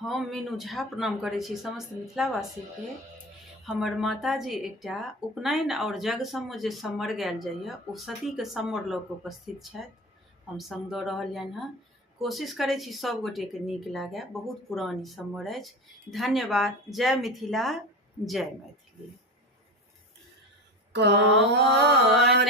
हम मीनू झा प्रणाम करै छी समस्त मिथिलावासी के। हमर माताजी एकटा उपनयन और जगसम जे सम्मर गायल जाइए ओ सतीके सम्मर लऽ कऽ उपस्थित छथि। हम संग दऽ रहलियनि हँ। कोशिश करै छी सब गोटेके नीक लागय। बहुत पुरान ई सम्मर अछि। धन्यवाद। जय मिथिला, जय मैथिली। कौन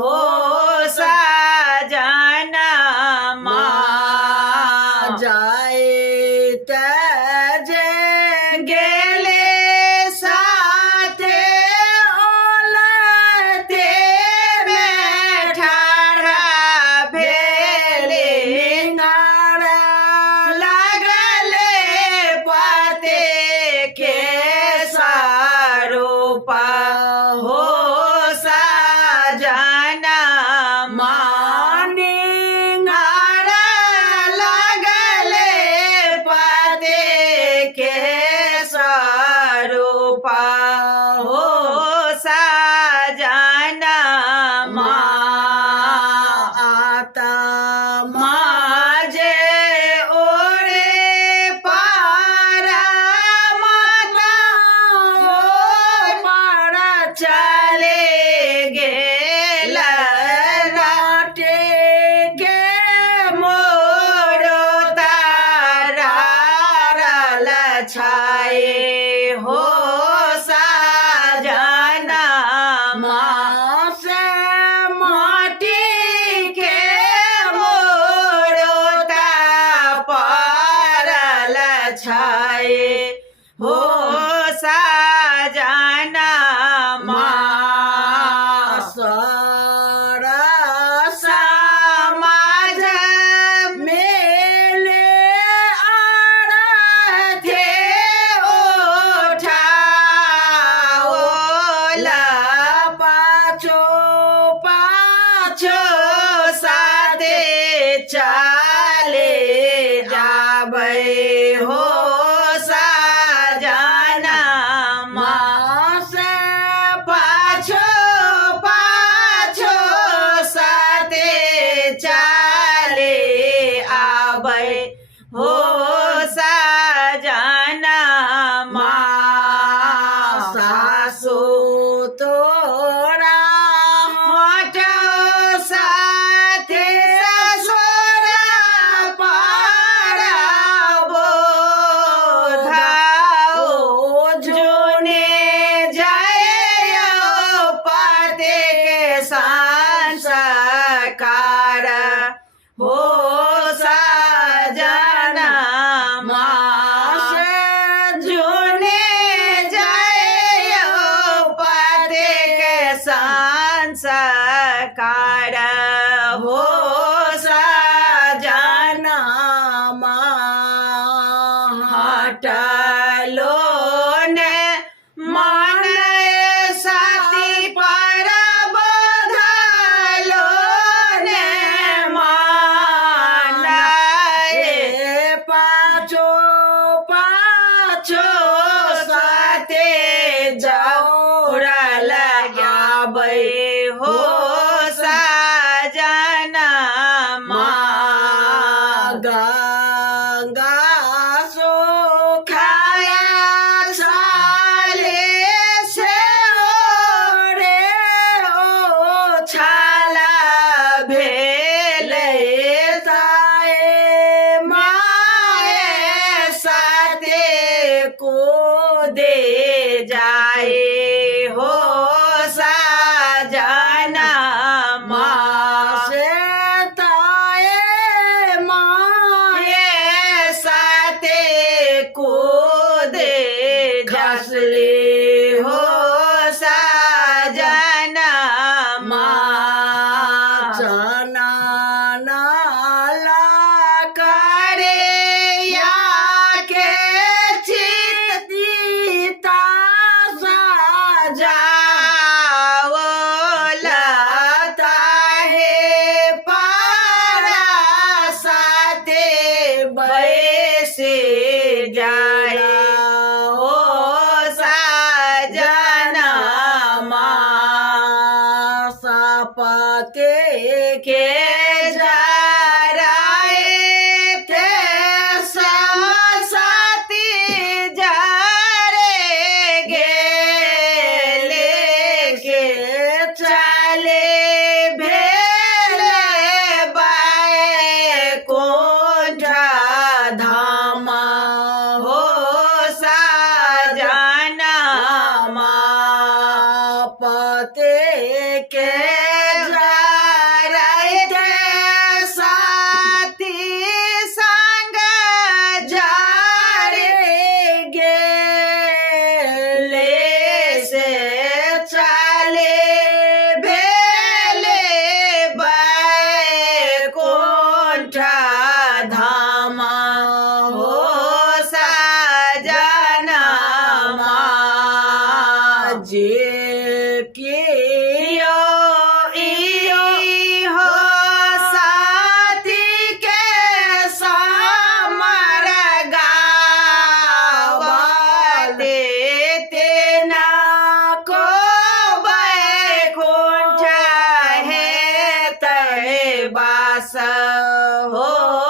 हो साजना माँ जाए जे गेले साथे ओलते में ठाड़ा भेले निंगाड़ा लगले पाते के सारूपा हो साजना माँ निंगाड़ा लगले पाते के स्वरूपा हो साजना माँ आता माजे ओरे पारा माता पारा चले गेला नाटे के मोरो तारा छाए हो साजना माँ से माटी के मोरो पारल छाए हो साजना माँ सारा समाज मेले थे ओला पाछो पाछो साथे चाले जाबे हो साजना माँ से पाछो पाछो साथे चाले आबे हो साजना माँ सासु तोरा हटो साथे ससुरा पाराबो धाओ जोने जाए पाते के संस्कार हो साजना माँ से जोने जाए पाते के संस्कार हो साजना हटलो ने मन साथी पर बोधलो ने मानाए पाछो पाछो साथे जाऊरा लगाबे हो साजना माँ गंगा सो खाया छाले से हो रे ओ छाला भेले ताए माए साथे को दे जाए हो साजना माँ से ताए ये साथे कूदे घसले हो साजना माँ चना नाला करे या के चितीता जाओ लता है पारा साथे बैसे जाए हो साजना माँ सपते के जराए थे साथी जरे गेले के चले भेले बाए कोंठा धामा हो साजना माँ पते के हो